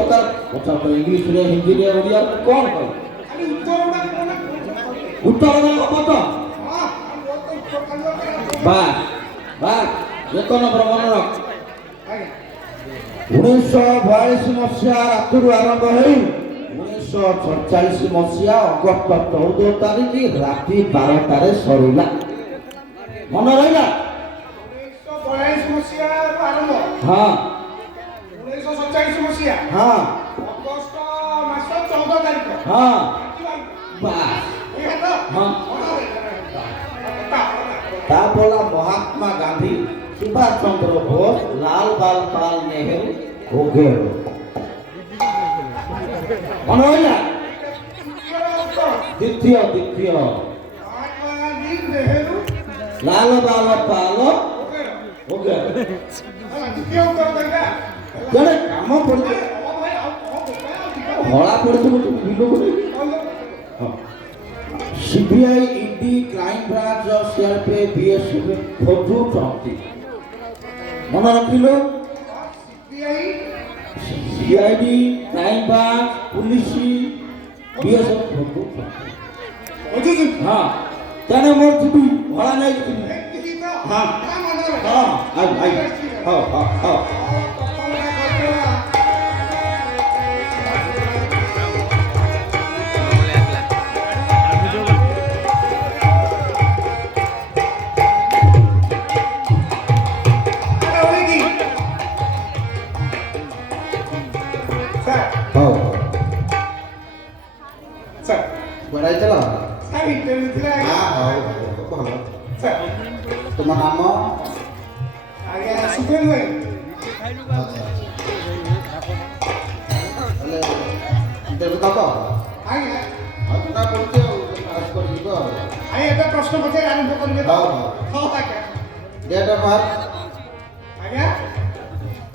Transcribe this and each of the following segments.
प्रकार कथा तो इंग्लिश रे हिंदी रे ओडिया कौन कह खाली उत्तर उत्तर देना हबो तो हां वो तो उत्तर खाली बास बास एक नंबर मन रख आज्ञा 1942 मसीहा रातरू आरंभ होई 1947 मसीहा अगस्त 14 तारिख राति 12 रे सरिला मन रहिला 1942 मसीहा आरंभ हां 1947 मसीहा हां अगस्त मास 14 तारिख हां बास ये तो हां ता बोला महात्मा गांधी सुभाष चंद्र बोस लाल बाल पाल नेहरू ओके मन रहिला द्वितीय द्वितीय महात्मा गांधी नेहरू लाल बाल पाल ओके द्वितीय उत्तर देगा जड़े काम पड़े हला पड़े तो बिलो को CBI ED crime branch CRP BSF खोजू चंती मन रखिलो CID crime branch police BSF खोजू चंती हां तने मोर छुटी हला नहीं छुटी हां हां आई हां हां हां बड़ा चला तुम नाम प्रश्न पचार आरंभ करेंगे डेट ऑफ बर्थ आज्ञा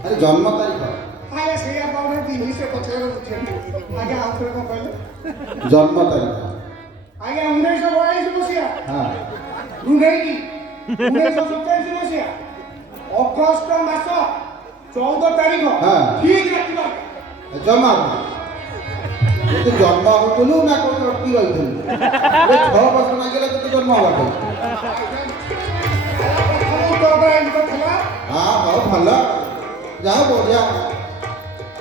अरे जन्म तारीख आज्ञा से आप इंग्लिश में पचार आज्ञा आप कौन कहले जन्म तारीख आज्ञा 1942 मसीहा हाँ रुंगेगी 1947 मसीहा अगस्त मास 14 तारिख हाँ ठीक राति जमा तो जन्म होतलु ना कोन अटकी रहिथलु ए 6 वर्ष लागेला तो जन्म होला हाँ हाँ भल जाओ बढ़िया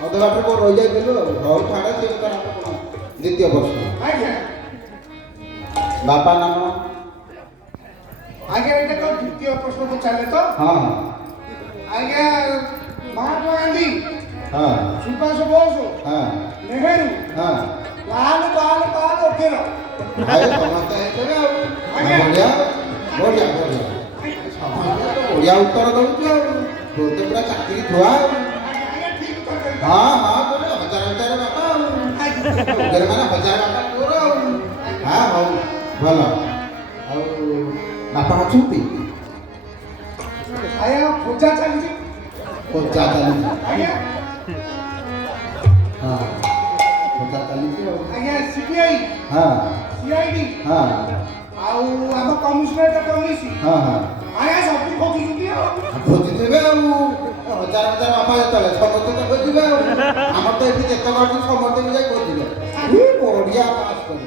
अध बाटर को रही जाइलु हौ छाड़ से द्वितीय वर्ष बापा नाम आगे एटा तो द्वितीय प्रश्न पचारले तो हाँ आगे महात्मा गांधी हाँ सुभाष बोस हाँ नेहरू हाँ लाल बाल पाल ओकेरो आए समझते हैं चलो बढ़िया बढ़िया बढ़िया बढ़िया उत्तर दउछ तो पूरा चाकरी थुआ हाँ हाँ बोले हजार हजार बापा घर माने हजार बापा तोर हाँ हौ भल ଆଉ ବାପା ଅଛନ୍ତି आया पूजा चली ପୂଜା ଚାଲିଛି आया ହଁ ପୂଜା ଚାଲିଛି ଆଉ आया सीबीआई ହଁ सीआईडी ହଁ ଆଉ ଆମ କମିଶନରେଟ ପୋଲିସ ହଁ ହଁ ଆଜ୍ଞା ସବୁ ଖୋଜୁଛନ୍ତି ଆଉ ଖୋଜିଥିବେ ଆଉ ହଜାର ହଜାର ବାପା ଯେତେବେଳେ ସମସ୍ତେ ତ ଖୋଜିବେ ଆଉ ଆମର ତ ଏଠି ଯେତେ ବାଟ ସମସ୍ତେ ବି ଯାଇ ଖୋଜିବେ ବଢ଼ିଆ ପାସ୍ କରି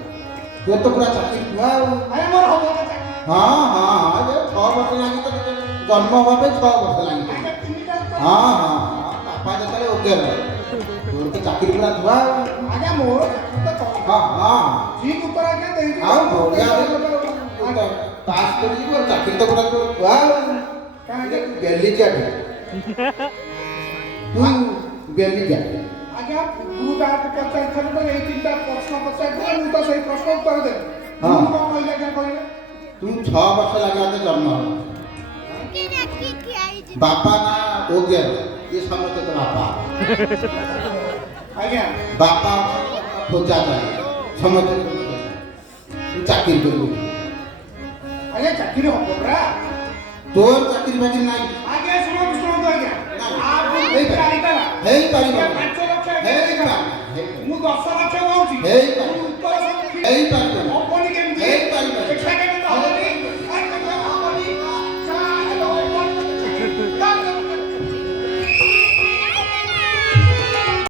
ତୁ ତ ପୁରା ଚାକିରି ଥୁଆ ଆଉ ଆଜ୍ଞା ମୋର ହବ ନା ହଁ ହଁ ହଁ ଯେ 6 ବର୍ଷ ଲାଗି ତ ଜନ୍ମ ହେବା ପାଇଁ 6 ବର୍ଷ ଲାଗି ହଁ ହଁ ବାପା ଯେତେବେଳେ ଓକେ ତୋର ତ ଚାକିରି ପୁରା ଥୁଆ ଆଉ ଆଜ୍ଞା ମୋର ହଁ ହଁ ଠିକ ଉତ୍ତର ଆଜ୍ଞା ଦେଇଛି ଆଉ ବଢ଼ିଆ ପାସ୍ କରିଯିବୁ ଆଉ ଚାକିରି ତ ପୁରା ତୋର ଥୁଆ ଆଉ କାହିଁକି ବେଲିଜାଟେ ତୁ ବେଲିଜାଟେ ଆଜ୍ଞା ମୁଁ ଯାହାକୁ ପଚାରିଥିଲି ତ ଏଇ ତିନିଟା ପ୍ରଶ୍ନ ପଚାରିଥିଲି ମୁଁ ତ ସେଇ ପ୍ରଶ୍ନ ଉତ୍ତର ଦେଲି ହଁ। ମୁଁ କଣ କହିଲି ଆଜ୍ଞା କହିଲେ तू 6 वर्ष लगा ते जन्म बापा ना हो गया ये समझते तो बापा आज्ञा बापा खोजा था समझते तू चाकरी कर आज्ञा चाकरी हो परा तोर चाकरी बाकरी नहीं आज्ञा सुनो आज्ञा आप हे पारी पाँच लक्ष हे ମୁଁ 10 ଲକ୍ଷ କହୁଛି हे ଉତ୍ତର ସବୁ हे पारी